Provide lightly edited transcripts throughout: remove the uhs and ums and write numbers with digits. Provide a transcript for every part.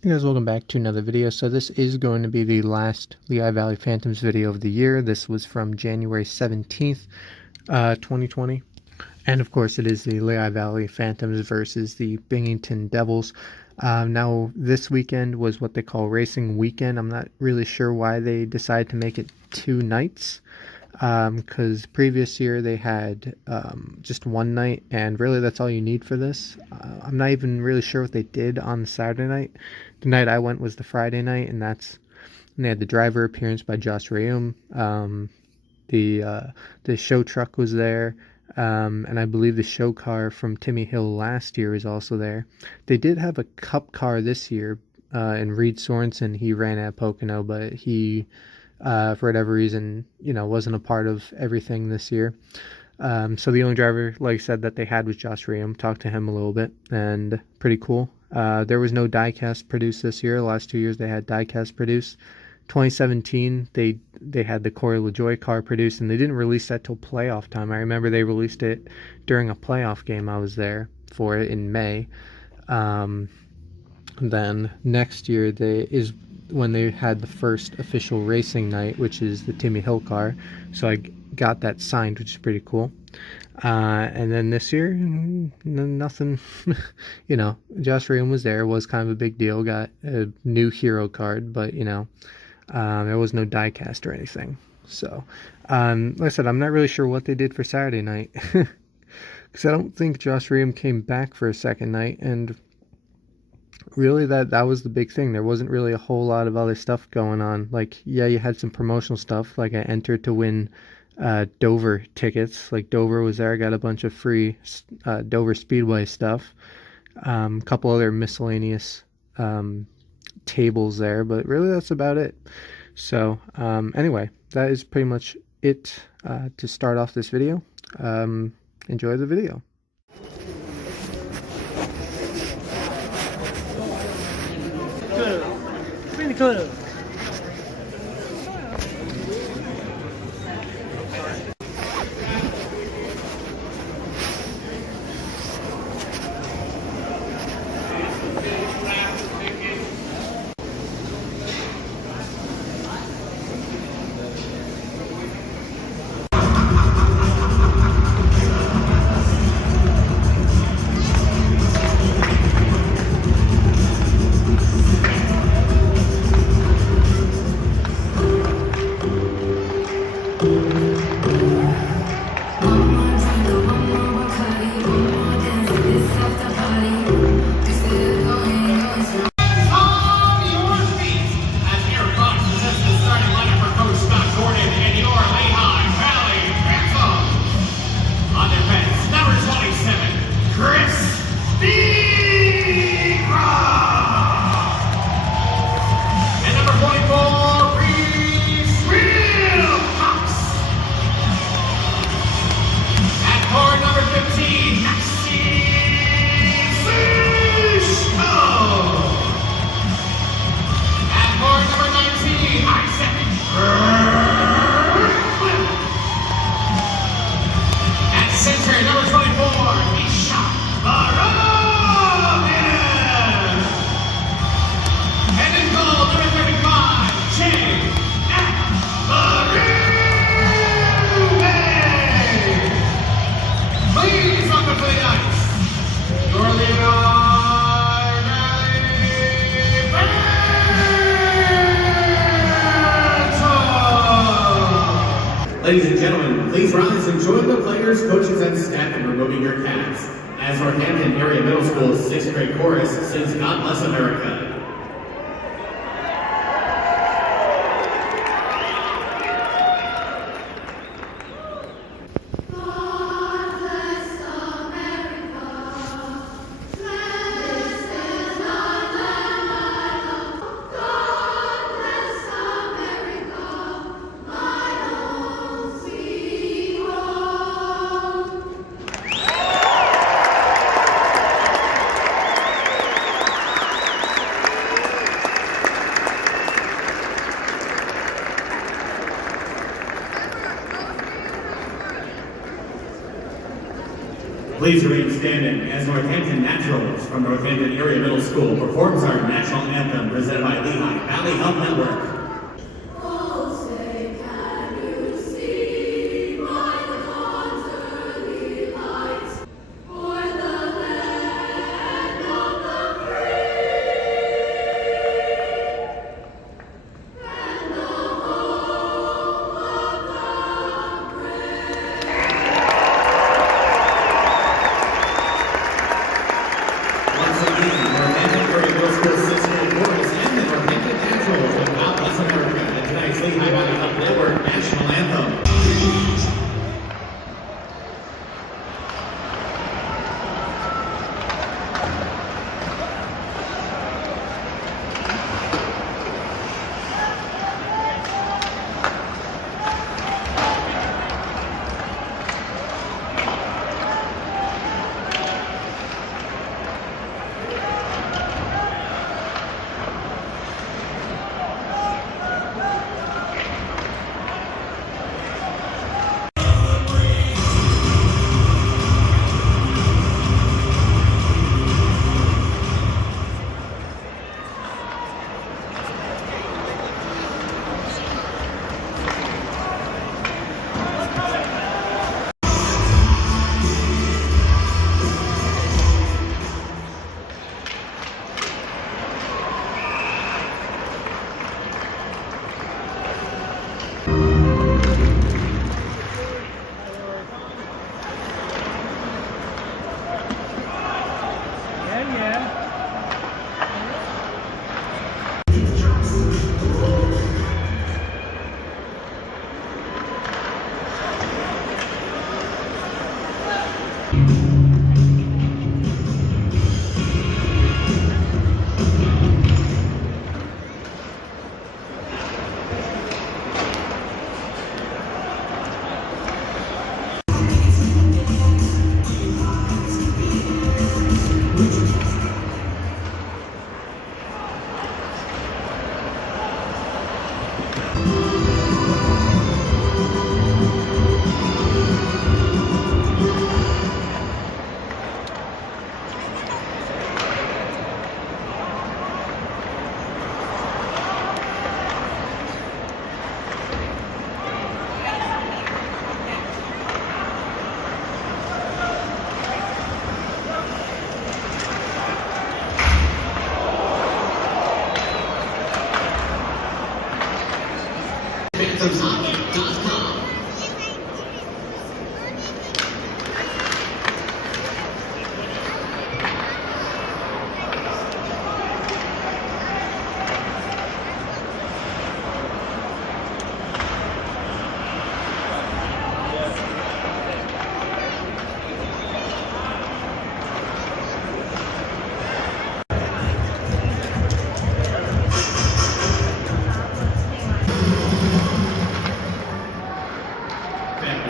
Hey guys, welcome back to another video. So this is going to be the last Lehigh Valley Phantoms video of the year. This was from January 17th, 2020. And of course it is the Lehigh Valley Phantoms versus the Binghamton Devils. Now this weekend was what they call racing weekend. I'm not really sure why they decided to make it 2 nights. Because previous year they had just 1 night, and really that's all you need for this. I'm not even really sure what they did on the Saturday night. The night I went was the Friday night, and they had the driver appearance by Josh Reaume. The show truck was there, and I believe the show car from Timmy Hill last year was also there. They did have a cup car this year, and Reed Sorensen, he ran at Pocono, but he for whatever reason, wasn't a part of everything this year. So the only driver, like I said, that they had was Josh Reaume. Talked to him a little bit, and pretty cool. There was no diecast produced this year. The last 2 years they had diecast produced. 2017 they had the Corey LaJoie car produced, and they didn't release that till playoff time. I remember they released it during a playoff game. I was there for it in May. Then next year is when they had the first official racing night, which is the Timmy Hill car. So I got that signed, which is pretty cool. And then this year, nothing. Josh Reaume was there. Was kind of a big deal. Got a new hero card, but there was no diecast or anything. So like I said, I'm not really sure what they did for Saturday night, because I don't think Josh Reaume came back for a second night. And really that was the big thing. There wasn't really a whole lot of other stuff going on. Like, yeah, you had some promotional stuff, like I entered to win Dover tickets. Like, Dover was there. I got a bunch of free Dover Speedway stuff, a couple other miscellaneous tables there, but really that's about it. So anyway, that is pretty much it to start off this video. Enjoy the video. Could Ladies and gentlemen, please rise and join the players, coaches, and staff in removing your caps as our Hampton Area Middle School 6th grade chorus sings God Bless America. Please remain standing as Northampton Naturals from Northampton Area Middle School performs our national anthem presented by Lehigh Valley Health Network. Phantomshockey.com.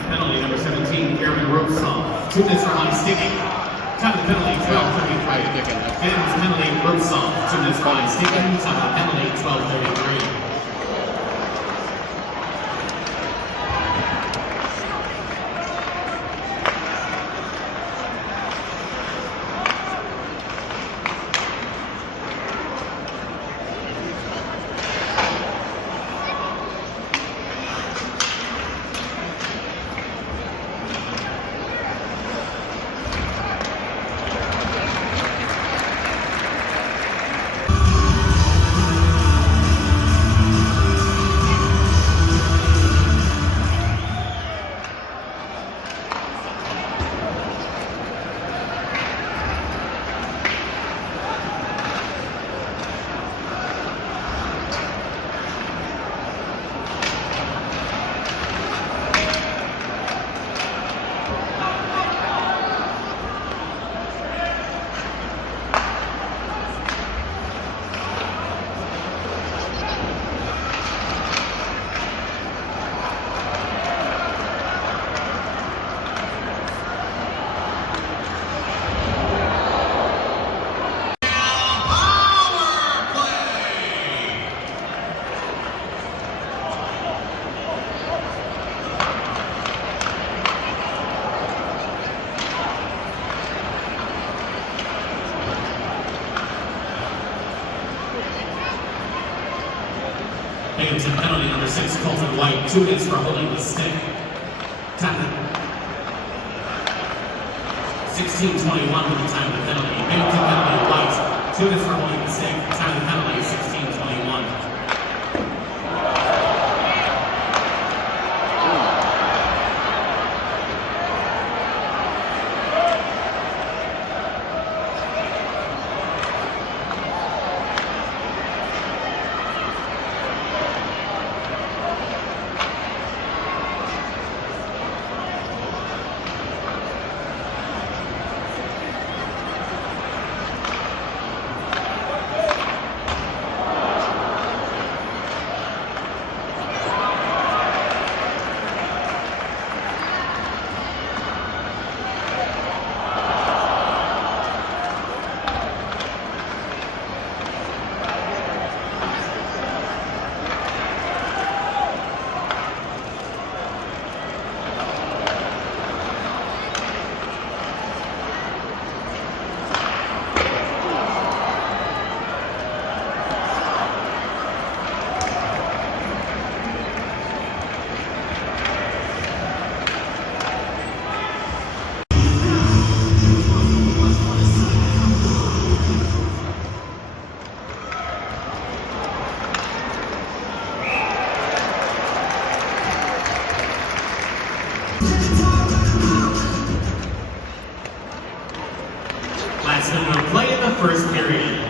Penalty number 17, Airman Ropes off. 2 minutes for high sticking. Time of the penalty, 12:33. Fans penalty, Ropes off. 2 minutes for high sticking. Time of the penalty, 12:33. 6, Colton White, 2 minutes for holding the stick. Time 16:21 with the time of the penalty. Binghamton penalty, White, 2 minutes for holding the stick. Time of the penalty, 16:21. Last minute of play in the first period.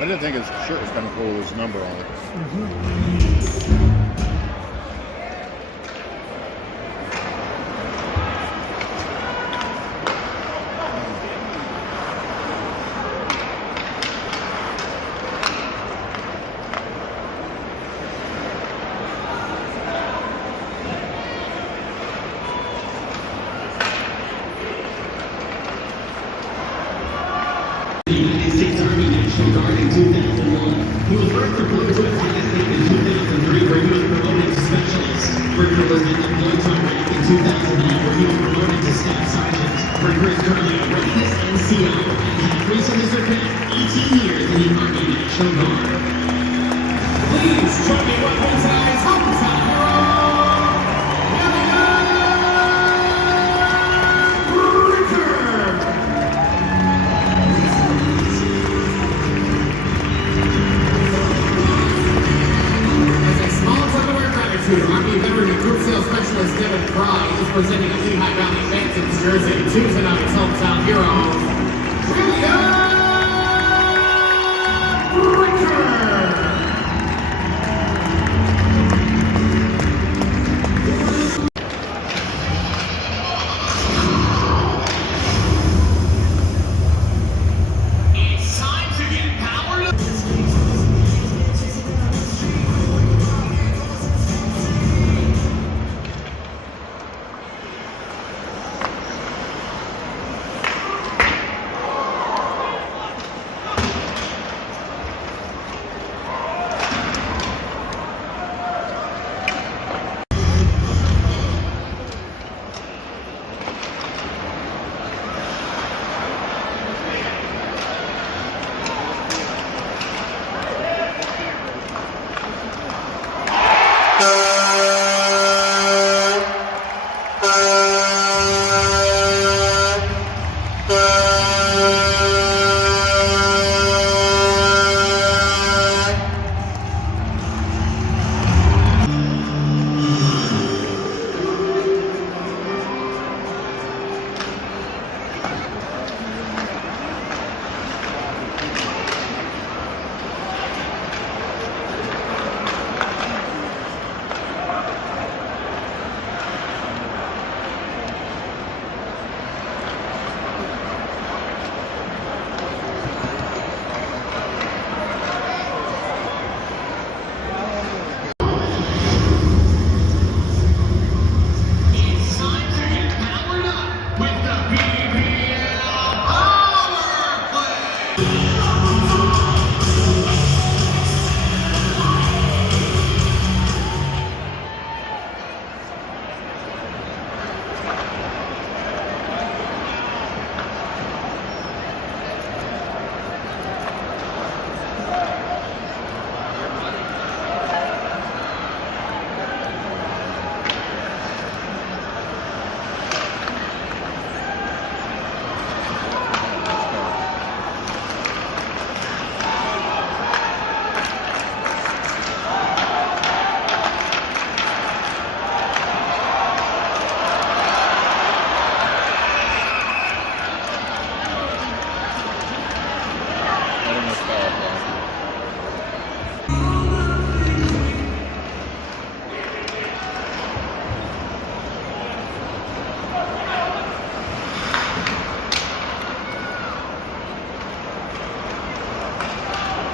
I didn't think his shirt was kind of cool with his number on it. driver is currently a readiness NCO and had recently surpassed 18 years in the Army National Guard. Please join me with Bullseye's hometown hero, Army veteran and group sales specialist Devin Fry is presenting a Lehigh Valley Phantoms jersey to tonight's hometown hero, It's time to get powered up.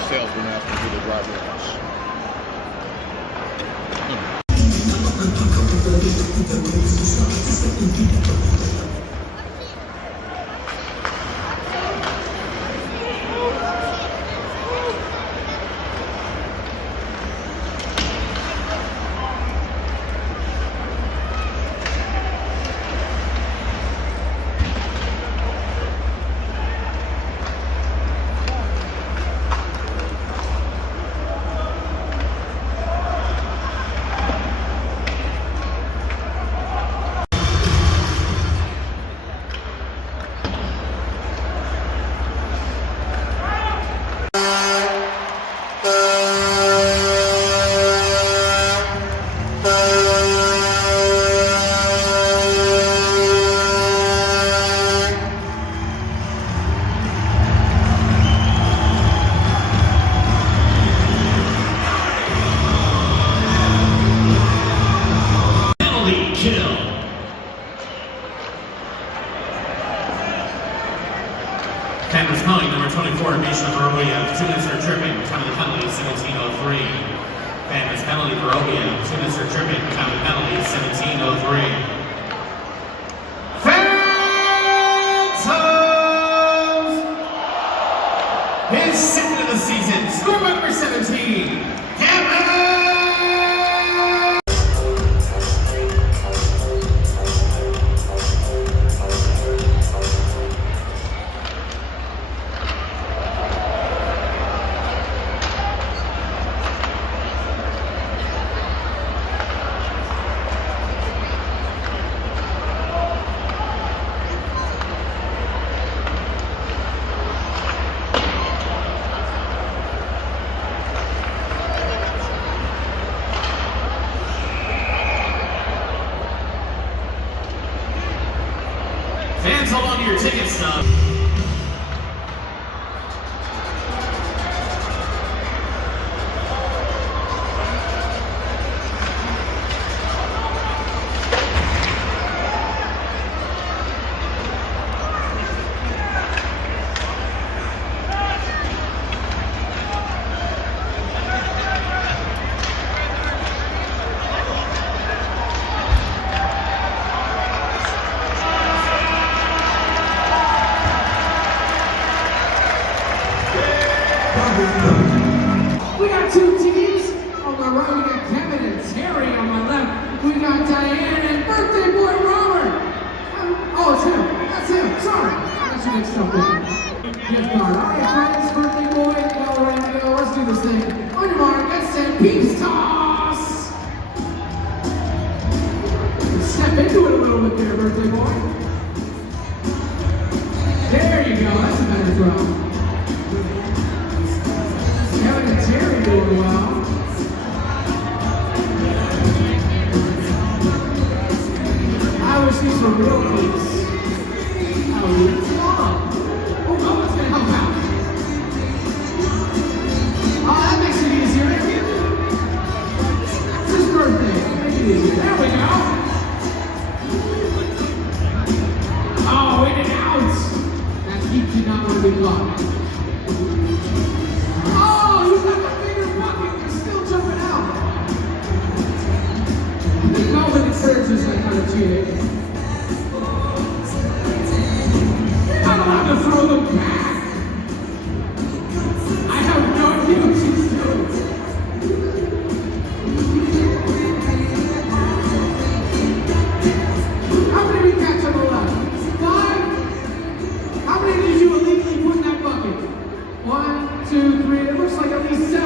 Salesman asking for the driver's. Phantoms calling number 24, Misha Barovia, 2 minutes for tripping, time of the penalty, 17:03. Phantoms penalty, Barovia, 2 minutes for tripping, time of the penalty, 17:03. Phantoms! His second of the season, score by number 17, Kevin! on to your ticket stub. We got two teams. On my right, we got Kevin and Terry. On my left, we got Diane and birthday boy Robert. Oh, it's him. That's him. Sorry. I got you mixed up with gift card. All right, friends, birthday boy. Go ready to go. Let's do this thing. On your mark, get set, peace toss. Step into it a little bit there, birthday boy. There you go. That's a better throw. Kevin and Terry doing well. I wish these were real keys. Oh, no one's gonna help out. Oh, that makes it easier. It's his birthday. Make it easier. There we go. Oh, in and out. That keep did not want to be blocked. Is that kind of cheating? You're not allowed to throw them back. I have no idea what she's doing. How many did we catch on the left? 5? How many did you illegally put in that bucket? 1, 2, 3. It looks like at least 7.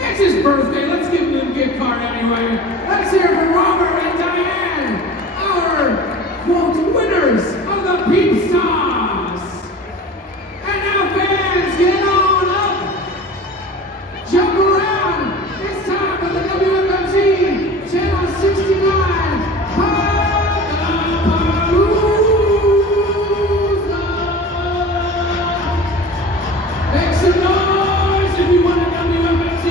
It's his birthday. Let's give him a gift card anyway. Let's hear it for Robert and Diane. Quote, winners of the Peep Stars. And now fans, get on up. Jump around. It's time for the WFMT Channel 69. Make some noise if you want a WFMT.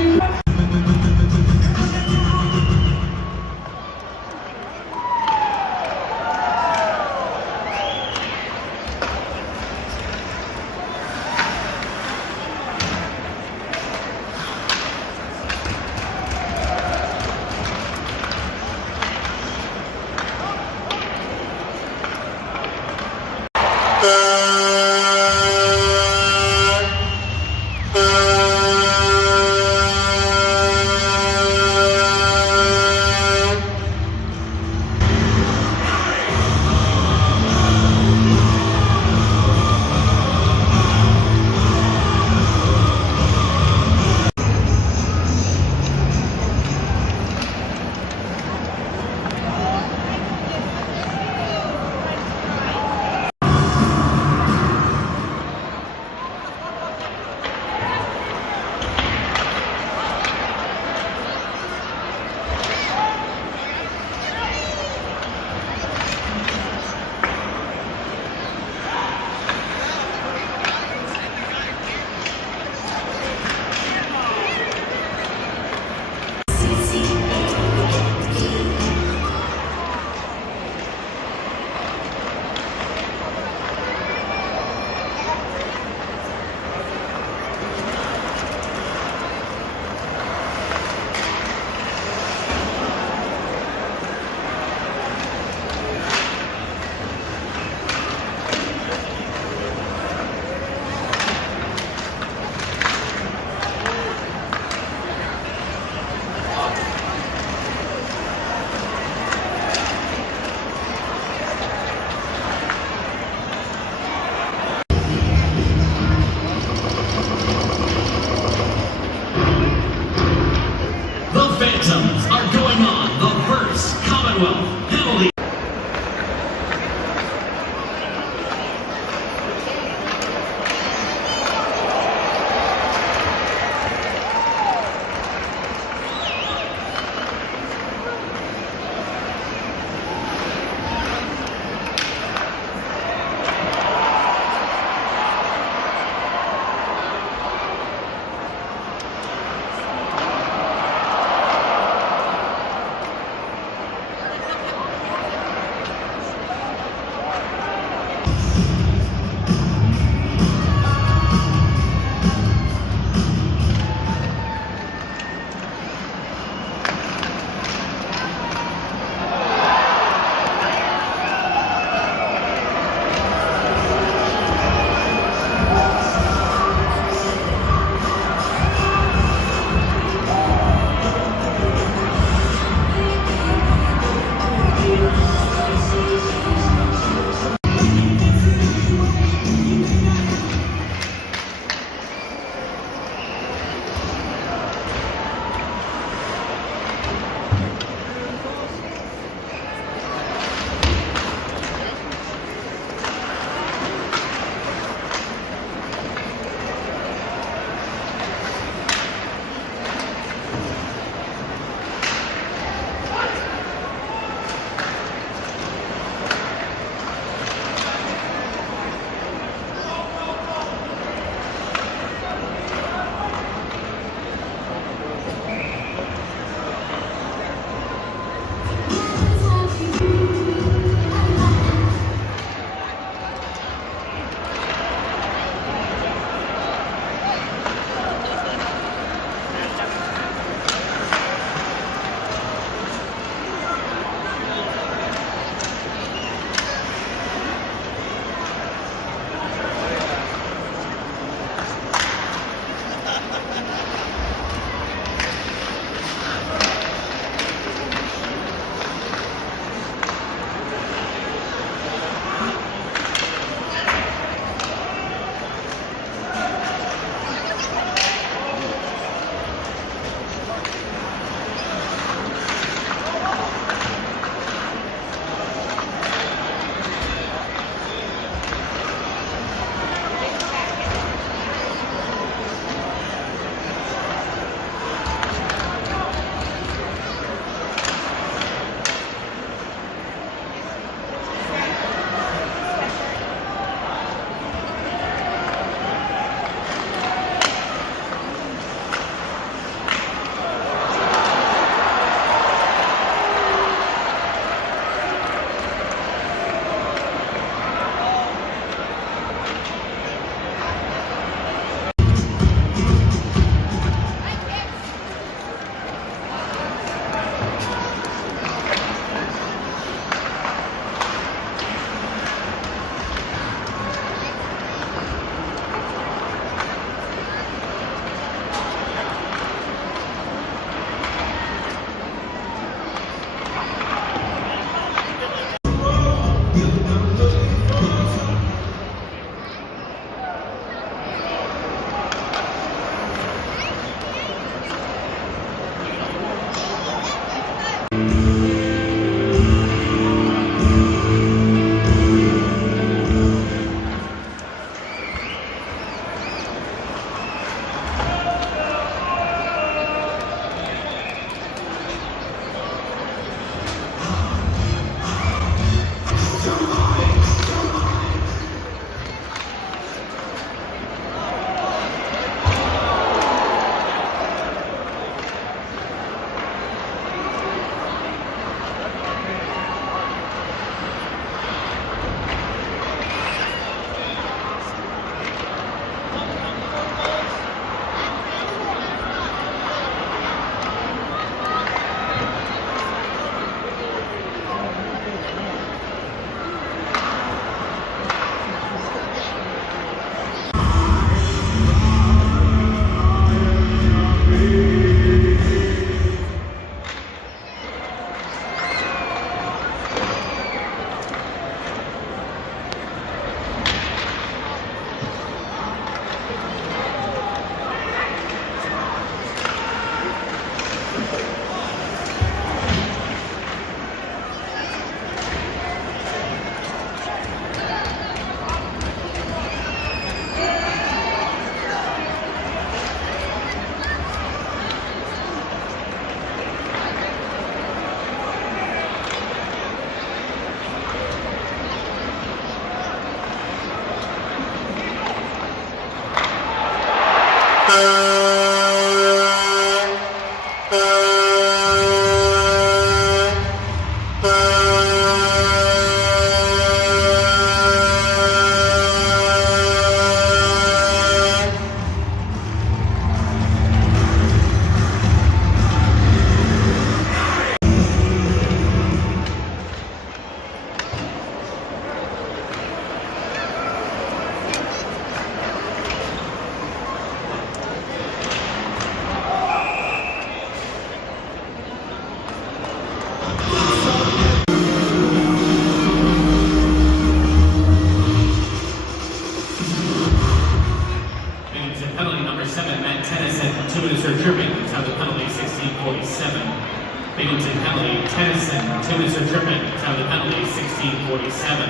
Binghamton penalty, Tennyson, 2 minutes of tripping, time of the penalty, 16:47.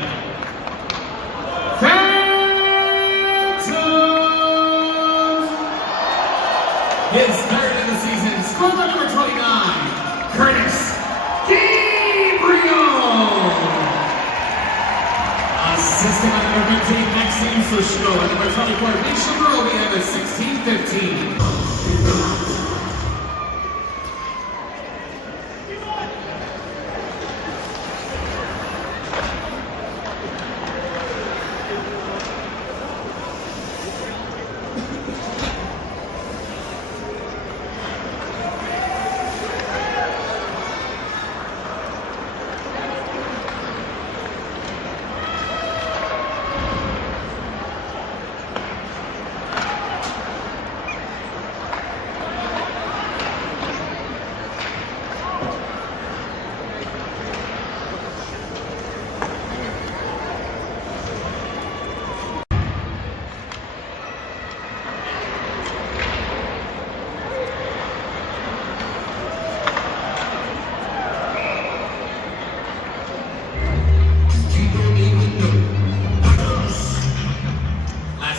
Phantoms! His third of the season, scored by number 29, Curtis Gabriel. Assisting on number 15, Maxime Sushko, and number 24, Misha Brody, and a 16:15.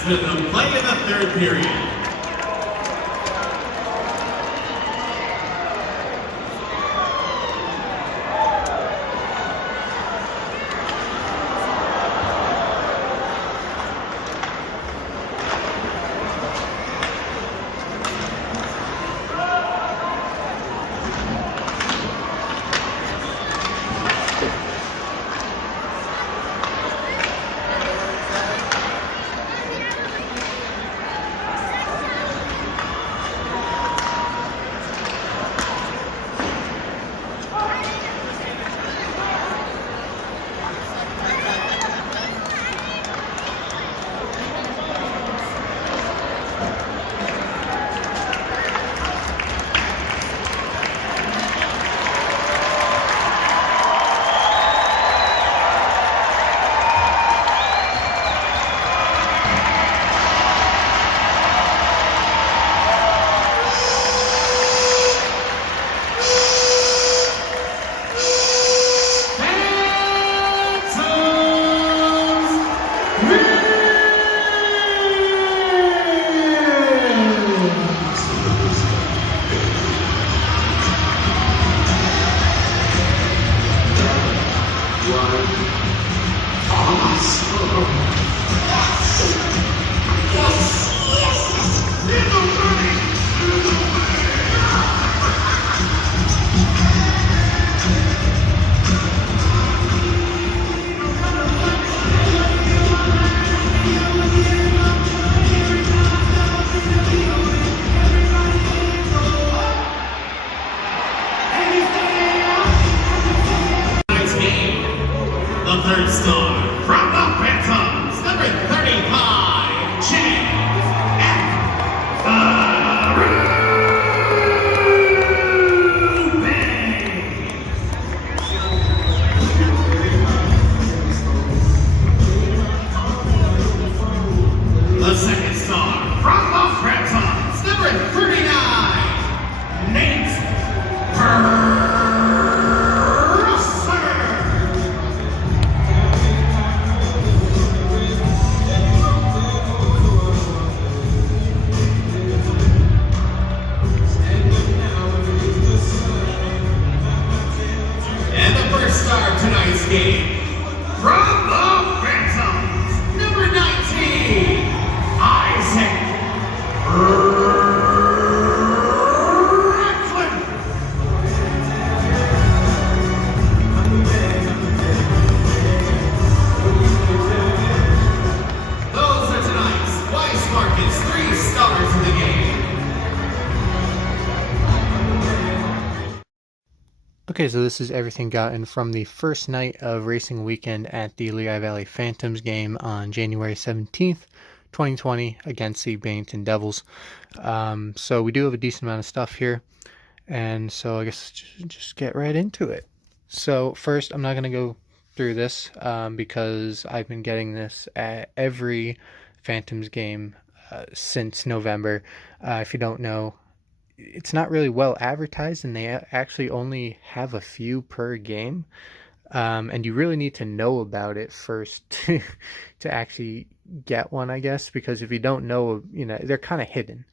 With the play in the third period. Okay, so this is everything gotten from the first night of racing weekend at the Lehigh Valley Phantoms game on January 17th, 2020 against the Binghamton Devils. So we do have a decent amount of stuff here, and so I guess just get right into it. So first, I'm not going to go through this because I've been getting this at every Phantoms game since November. If you don't know, it's not really well advertised, and they actually only have a few per game, and you really need to know about it first to actually get one, I guess, because if you don't know, they're kind of hidden.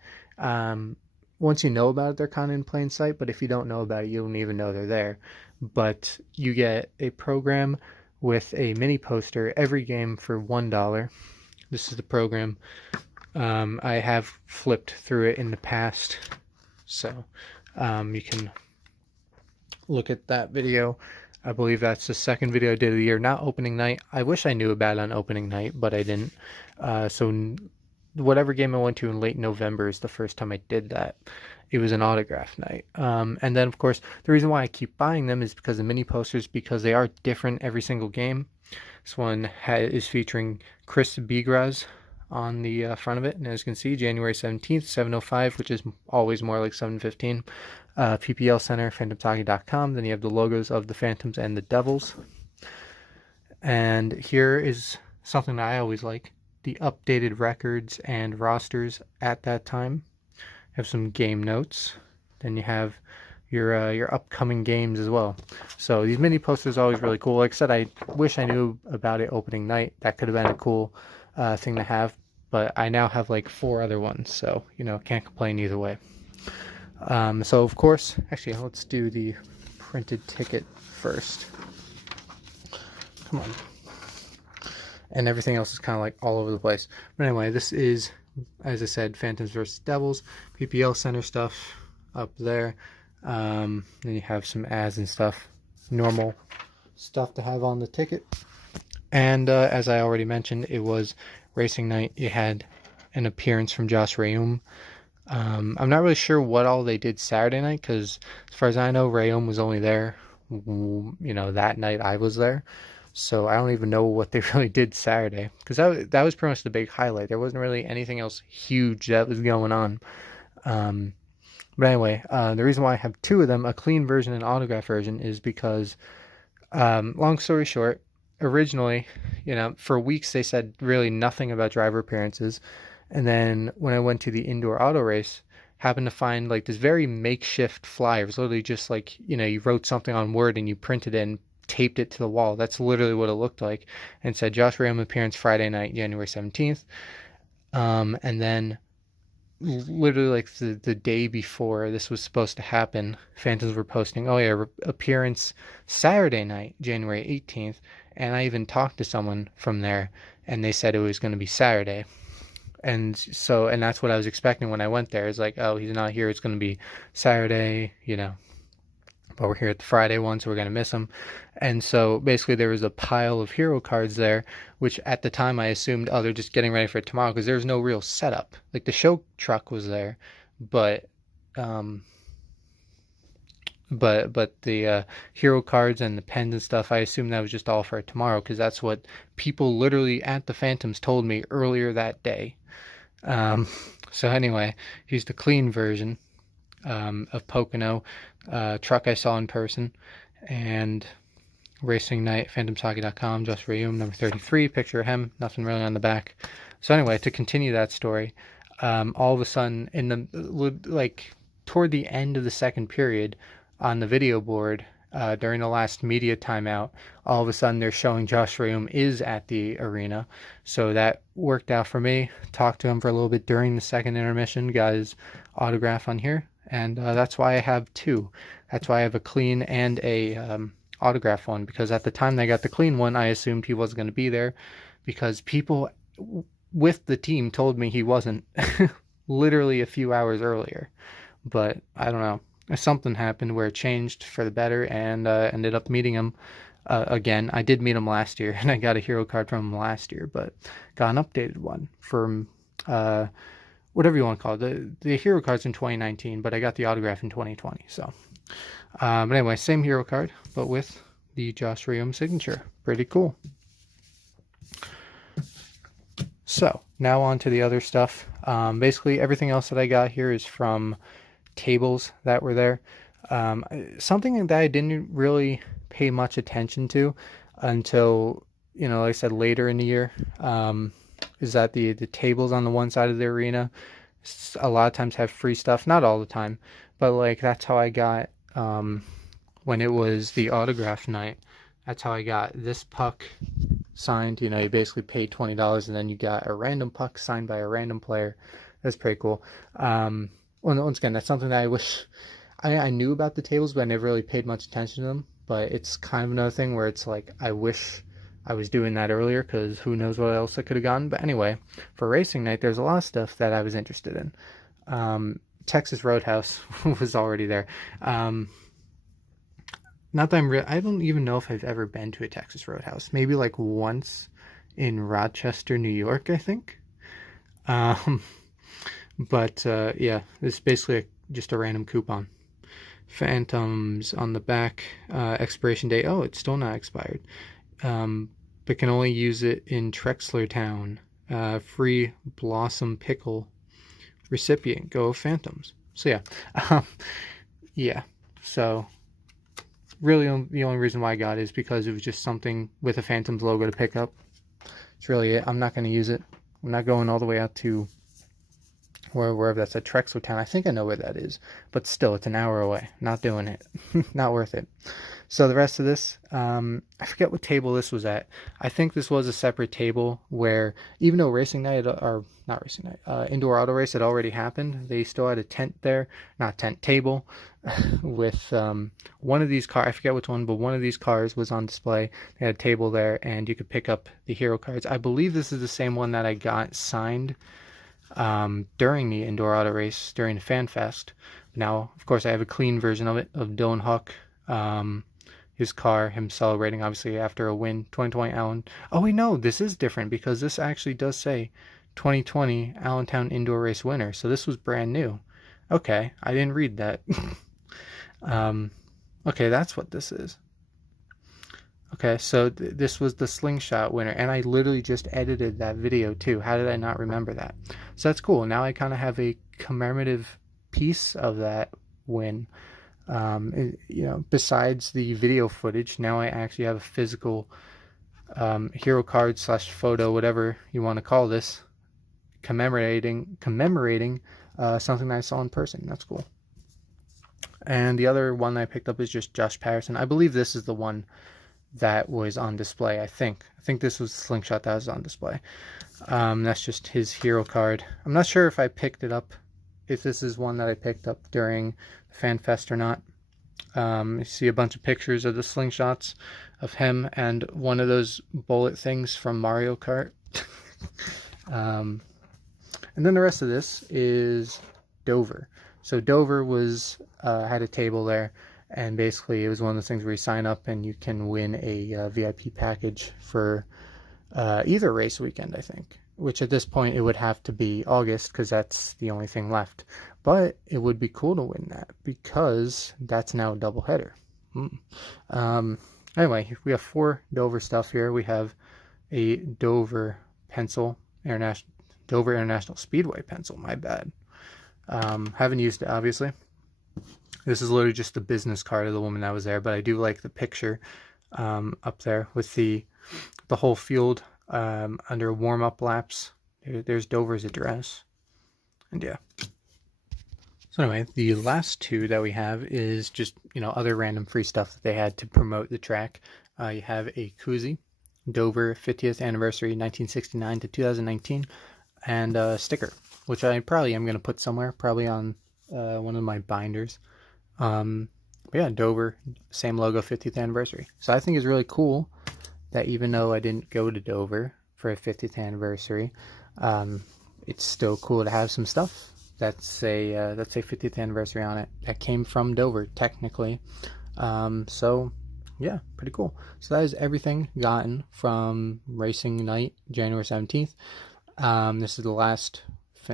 Once you know about it, they're kind of in plain sight, but if you don't know about it, you don't even know they're there. But you get a program with a mini poster every game for $1. This is the program. I have flipped through it in the past, so you can look at that video. I believe that's the second video I did of the year, not opening night. I wish I knew about it on opening night, but I didn't. So whatever game I went to in late November is the first time I did that. It was an autograph night. And then, of course, the reason why I keep buying them is because of mini posters, because they are different every single game. This one is featuring Chris Bigras on the front of it, and as you can see, January 17th, 7:05, which is always more like 7:15. PPL Center, phantomshockey.com. Then you have the logos of the Phantoms and the Devils. And here is something that I always like: the updated records and rosters at that time. You have some game notes. Then you have your upcoming games as well. So these mini posters are always really cool. Like I said, I wish I knew about it opening night. That could have been a cool thing to have, but I now have like 4 other ones, so can't complain either way. So of course, actually, let's do the printed ticket first. Come on. And everything else is kind of like all over the place. But anyway, this is, as I said, Phantoms versus Devils, PPL Center stuff up there. Then you have some ads and stuff, normal stuff to have on the ticket. And as I already mentioned, it was racing night. You had an appearance from Josh Reaume. I'm not really sure what all they did Saturday night, because as far as I know, Reaume was only there, that night I was there. So I don't even know what they really did Saturday, because that was pretty much the big highlight. There wasn't really anything else huge that was going on. But anyway, the reason why I have 2 of them, a clean version and autograph version, is because, long story short, originally, for weeks they said really nothing about driver appearances. And then when I went to the indoor auto race, happened to find like this very makeshift flyer. It was literally just like, you wrote something on Word and you printed it and taped it to the wall. That's literally what it looked like. And said Josh Reaume appearance Friday night, January 17th. And then literally like the day before this was supposed to happen, Phantoms were posting, appearance Saturday night, January 18th. And I even talked to someone from there, and they said it was going to be Saturday. And that's what I was expecting when I went there. It's like, oh, he's not here, it's going to be Saturday, but we're here at the Friday one, so we're going to miss him. And so basically there was a pile of hero cards there, which at the time I assumed, they're just getting ready for tomorrow, because there's no real setup. Like the show truck was there, but the hero cards and the pens and stuff, I assumed that was just all for tomorrow, because that's what people literally at the Phantoms told me earlier that day. So anyway, here's the clean version of Pocono. Truck I saw in person, and racing night, phantomshockey.com, Josh Reaume, number 33, picture of him, nothing really on the back. So anyway, to continue that story, all of a sudden, toward the end of the second period, on the video board, during the last media timeout, all of a sudden they're showing Josh Reaume is at the arena. So that worked out for me. Talked to him for a little bit during the second intermission, got his autograph on here, and that's why I have 2. That's why I have a clean and a autograph one, because at the time they got the clean one, I assumed he wasn't going to be there, because people with the team told me he wasn't literally a few hours earlier. But I don't know. Something happened where it changed for the better, and ended up meeting him again. I did meet him last year, and I got a hero card from him last year, but got an updated one from whatever you want to call it. The hero cards in 2019, but I got the autograph in 2020. So But anyway, same hero card, but with the Josh Reaume signature. Pretty cool. So now on to the other stuff. Basically everything else that I got here is from tables that were there. Something that I didn't really pay much attention to until, like I said, later in the year, is that the tables on the one side of the arena a lot of times have free stuff. Not all the time, but like that's how I got when it was the autograph night. That's how I got this puck signed. You basically paid $20 and then you got a random puck signed by a random player. That's pretty cool. Once again, that's something that I wish I knew about the tables, but I never really paid much attention to them. But it's kind of another thing where it's like I wish I was doing that earlier, because who knows what else I could have gotten. But anyway, for racing night, there's a lot of stuff that I was interested in. Texas Roadhouse was already there. Not that I don't even know if I've ever been to a Texas Roadhouse. Maybe like once in Rochester, New York, I think. But yeah, this is basically just a random coupon. Phantoms on the back, expiration date. Oh, it's still not expired. But can only use it in Trexlertown. Free Blossom Pickle recipient. Go Phantoms. So yeah. Yeah. So really the only reason why I got it is because it was just something with a Phantoms logo to pick up. It's really it. I'm not going to use it. I'm not going all the way out to wherever that's at Trexlertown. I think I know where that is, but still, it's an hour away. Not doing it. Not worth it. So the rest of this, I forget what table this was at. I think this was a separate table where, even though racing night, or not racing night, indoor auto race had already happened, they still had a tent there, not tent, table, with one of these cars, I forget which one, but one of these cars was on display. They had a table there, and you could pick up the hero cards. I believe this is the same one that I got signed during the indoor auto race, during the Fan Fest. Now, of course, I have a clean version of it, of Dylan Huck, his car, him celebrating, obviously, after a win, 2020 Allen. Oh, wait, no, this is different, because this actually does say 2020 Allentown Indoor Race winner, so this was brand new. Okay, I didn't read that. Okay, that's what this is. Okay, so this was the slingshot winner, and I literally just edited that video too. How did I not remember that? So that's cool. Now I kind of have a commemorative piece of that win. Besides the video footage, now I actually have a physical hero card / photo, whatever you want to call this, commemorating something that I saw in person. That's cool. And the other one I picked up is just Josh Patterson. I believe this is the one that was on display. I think this was the slingshot that was on display. That's just his hero card. I'm not sure if I picked it up, if this is one that I picked up during the Fan Fest or not. You see a bunch of pictures of the slingshots of him and one of those bullet things from Mario Kart. And then the rest of this is Dover. So Dover was had a table there, and basically it was one of those things where you sign up and you can win a VIP package for either race weekend, I think. Which at this point it would have to be August, because that's the only thing left. But it would be cool to win that, because that's now a doubleheader. Anyway, we have 4 Dover stuff here. We have a Dover pencil, Dover International Speedway pencil, my bad. Haven't used it, obviously. This is literally just the business card of the woman that was there, but I do like the picture up there with the whole field under warm-up laps. There's Dover's address. And yeah. So anyway, the last 2 that we have is just, other random free stuff that they had to promote the track. You have a koozie, Dover 50th anniversary 1969 to 2019, and a sticker, which I probably am going to put somewhere, probably on one of my binders. But yeah, Dover, same logo, 50th anniversary. So I think it's really cool that even though I didn't go to Dover for a 50th anniversary, it's still cool to have some stuff that's a 50th anniversary on it that came from Dover, technically. So yeah, pretty cool. So that is everything gotten from racing night, January 17th. This is the last,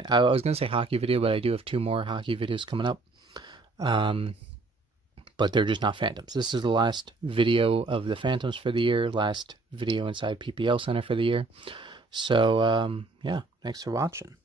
I was going to say hockey video, but I do have 2 more hockey videos coming up. but they're just not Phantoms. This is the last video of the Phantoms for the year, last video inside PPL Center for the year. So, yeah, thanks for watching.